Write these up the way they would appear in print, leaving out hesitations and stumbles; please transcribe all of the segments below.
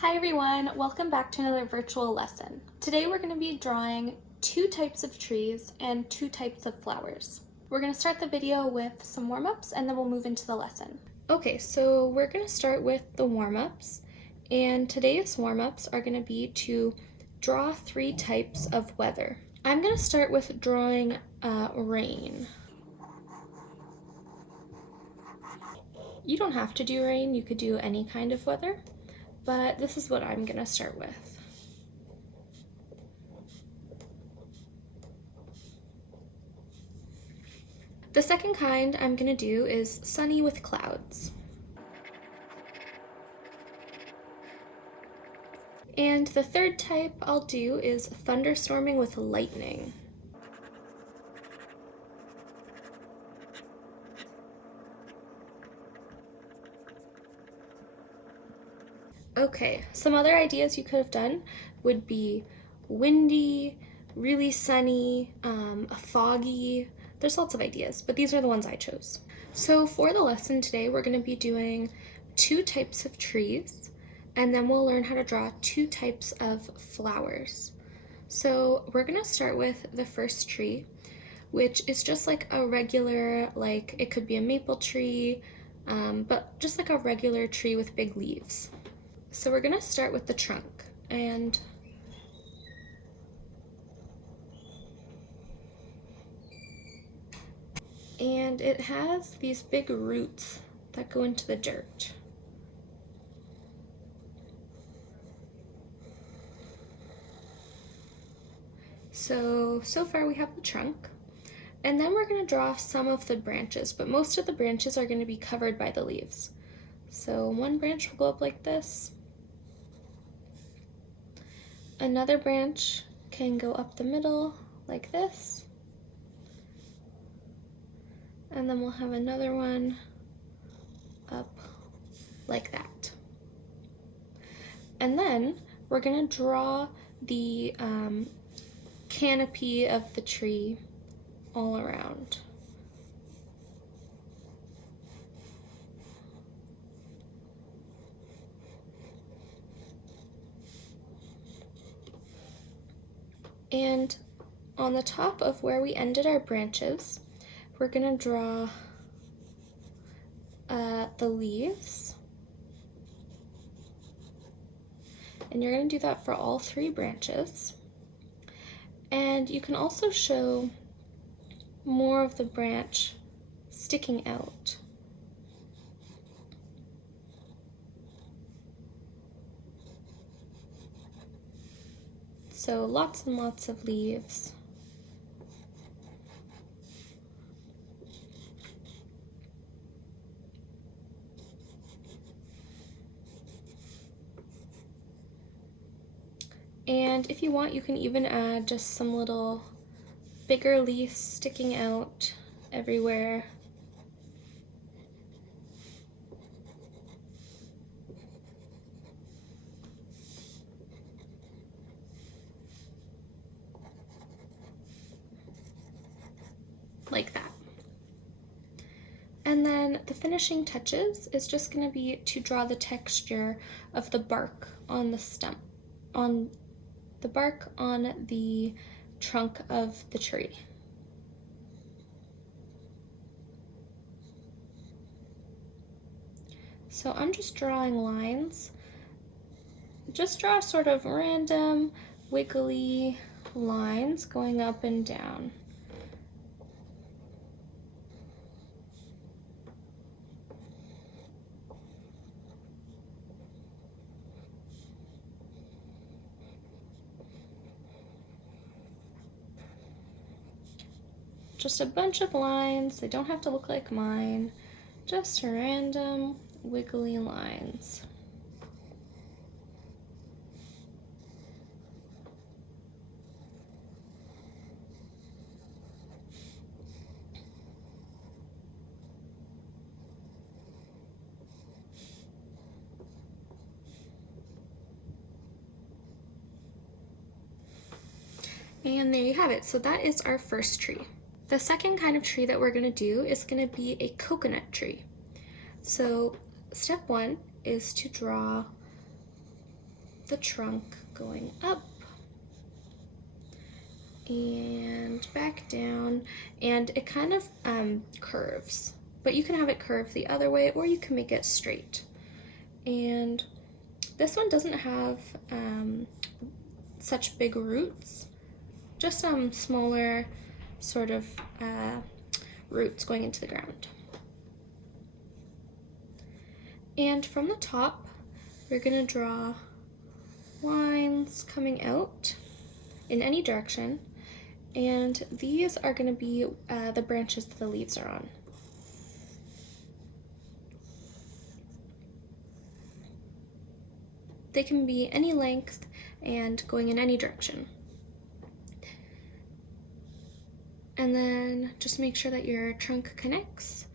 Hi everyone, welcome back to another virtual lesson. Today we're going to be drawing two types of trees and two types of flowers. We're going to start the video with some warm-ups and then we'll move into the lesson. Okay, so we're going to start with the warm-ups, and today's warm-ups are going to be to draw three types of weather. I'm going to start with drawing rain. You don't have to do rain, you could do any kind of weather, but this is what I'm gonna start with. The second kind I'm gonna do is sunny with clouds. And the third type I'll do is thunderstorming with lightning. Okay, some other ideas you could have done would be windy, really sunny, foggy. There's lots of ideas, but these are the ones I chose. So for the lesson today, we're going to be doing two types of trees, and then we'll learn how to draw two types of flowers. So we're going to start with the first tree, which is just like a regular, like it could be a maple tree, but just like a regular tree with big leaves. So we're going to start with the trunk, and it has these big roots that go into the dirt. So far we have the trunk, and then we're going to draw some of the branches, but most of the branches are going to be covered by the leaves. So one branch will go up like this. Another branch can go up the middle like this. And then we'll have another one up like that. And then we're going to draw the canopy of the tree all around. And on the top of where we ended our branches, we're going to draw the leaves. And you're going to do that for all three branches. And you can also show more of the branch sticking out. So lots and lots of leaves. And if you want, you can even add just some little bigger leaves sticking out everywhere. Like that. And then the finishing touches is just going to be to draw the texture of the bark on the stump, on the bark on the trunk of the tree. So I'm just drawing lines. Just draw sort of random wiggly lines going up and down. Just a bunch of lines. They don't have to look like mine. Just random wiggly lines. And there you have it. So that is our first tree. The second kind of tree that we're going to do is going to be a coconut tree. So step one is to draw the trunk going up and back down, and it kind of curves, but you can have it curve the other way or you can make it straight. And this one doesn't have such big roots, just smaller sort of roots going into the ground. And from the top, we're going to draw lines coming out in any direction, and these are going to be the branches that the leaves are on. They can be any length and going in any direction. And then just make sure that your trunk connects.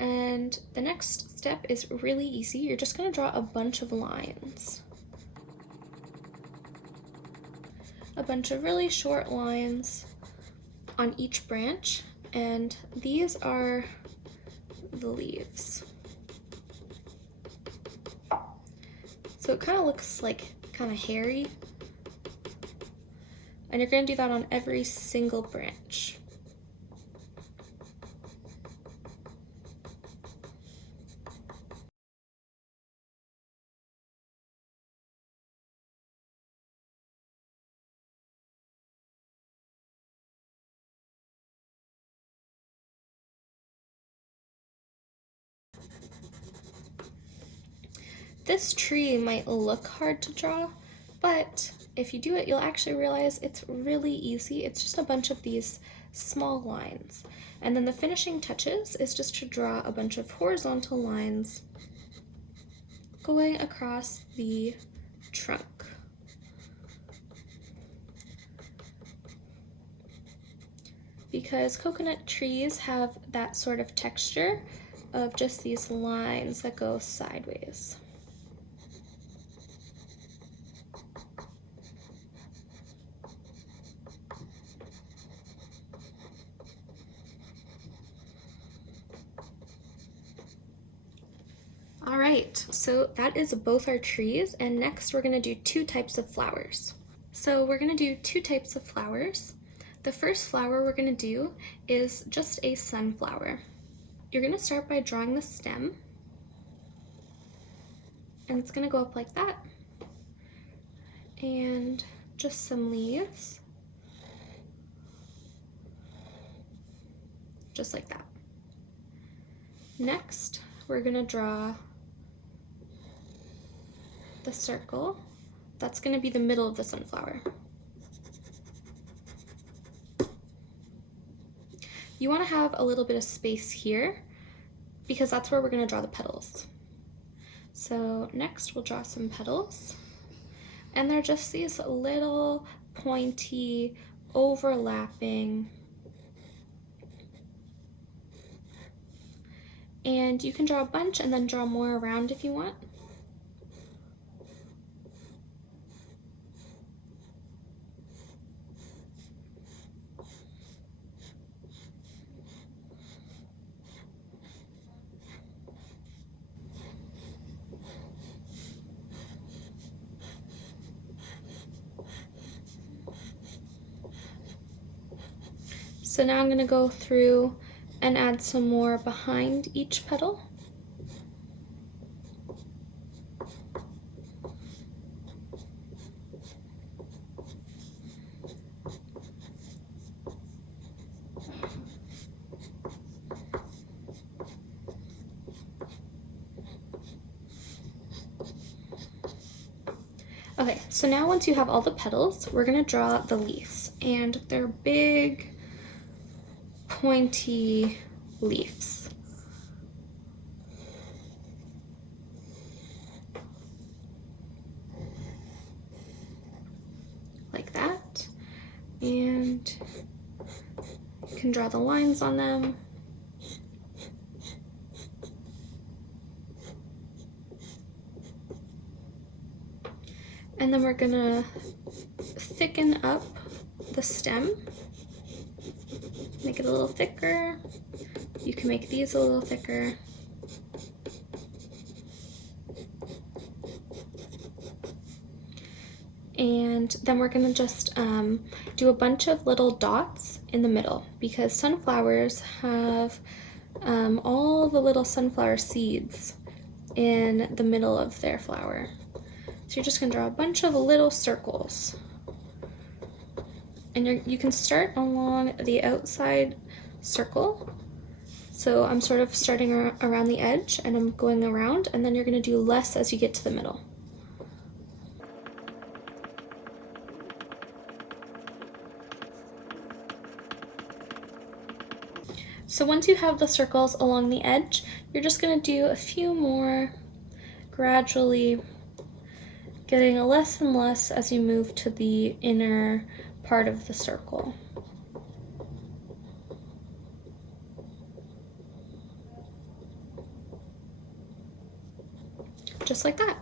And the next step is really easy. You're just going to draw a bunch of lines. A bunch of really short lines on each branch, and these are the leaves. So it kind of looks like kind of hairy, and you're going to do that on every single branch. This tree might look hard to draw, but if you do it, you'll actually realize it's really easy. It's just a bunch of these small lines. And then the finishing touches is just to draw a bunch of horizontal lines going across the trunk. Because coconut trees have that sort of texture of just these lines that go sideways. Alright, so that is both our trees, and next we're going to do two types of flowers. So we're going to do two types of flowers. The first flower we're going to do is just a sunflower. You're going to start by drawing the stem, and it's going to go up like that, and just some leaves, just like that. Next, we're going to draw the circle. That's going to be the middle of the sunflower. You want to have a little bit of space here because that's where we're going to draw the petals. So next we'll draw some petals, and they're just these little pointy overlapping, and you can draw a bunch and then draw more around if you want. So now I'm going to go through and add some more behind each petal. Okay, so now once you have all the petals, we're going to draw the leaves, and they're big, pointy leaves. Like that. And you can draw the lines on them. And then we're gonna thicken up the stem. Make it a little thicker. You can make these a little thicker. and then we're gonna just do a bunch of little dots in the middle because sunflowers have all the little sunflower seeds in the middle of their flower. So you're just gonna draw a bunch of little circles. And you can start along the outside circle. So I'm sort of starting around the edge and I'm going around, and then you're gonna do less as you get to the middle. So once you have the circles along the edge, you're just gonna do a few more, gradually getting less and less as you move to the inner part of the circle. Just like that.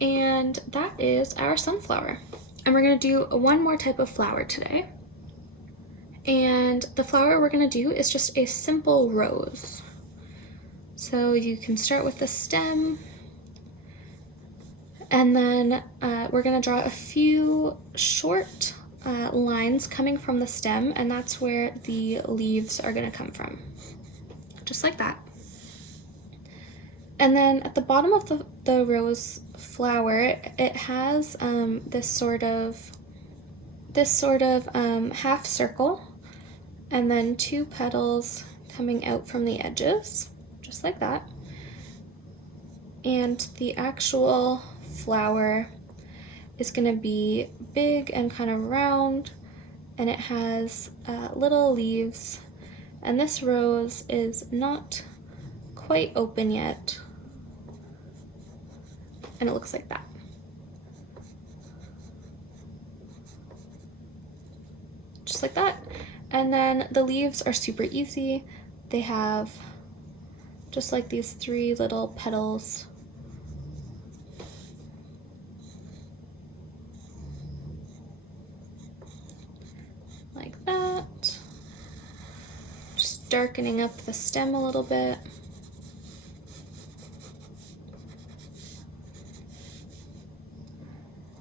And that is our sunflower. And we're gonna do one more type of flower today. And the flower we're gonna do is just a simple rose. So you can start with the stem, and then we're gonna draw a few short lines coming from the stem, and that's where the leaves are gonna come from. Just like that. And then at the bottom of the rose flower, it has this sort of half circle, and then two petals coming out from the edges, just like that. And the actual flower is going to be big and kind of round, and it has little leaves. And this rose is not quite open yet, and it looks like that. Just like that. And then the leaves are super easy. They have just like these three little petals. Like that. Just darkening up the stem a little bit.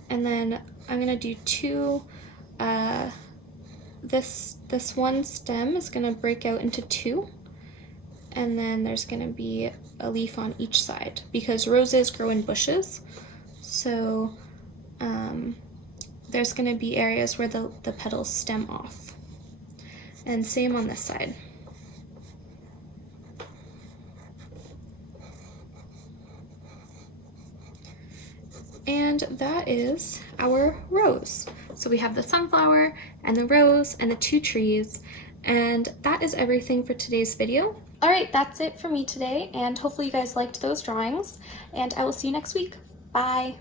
And then I'm gonna do two, this one stem is gonna break out into two, and then there's gonna be a leaf on each side because roses grow in bushes. So there's gonna be areas where the petals stem off. And same on this side. And that is our rose. So we have the sunflower and the rose and the two trees, and that is everything for today's video. All right, that's it for me today, and hopefully you guys liked those drawings, and I will see you next week. Bye.